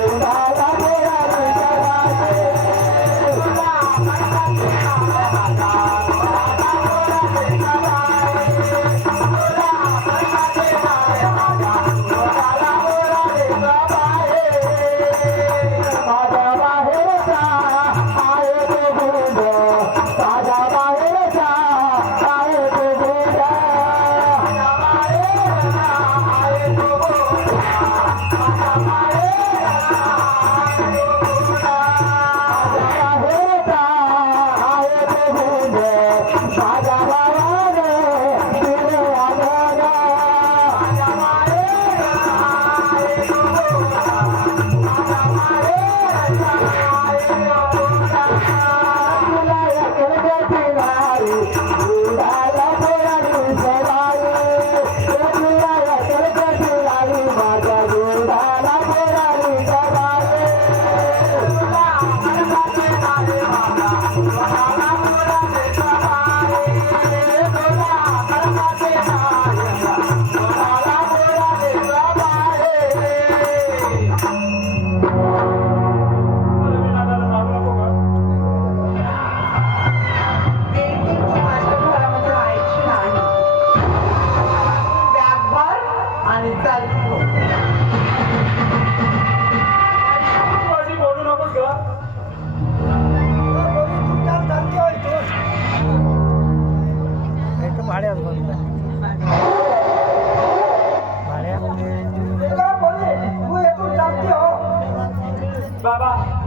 我不怕 आणि चालतो Bang!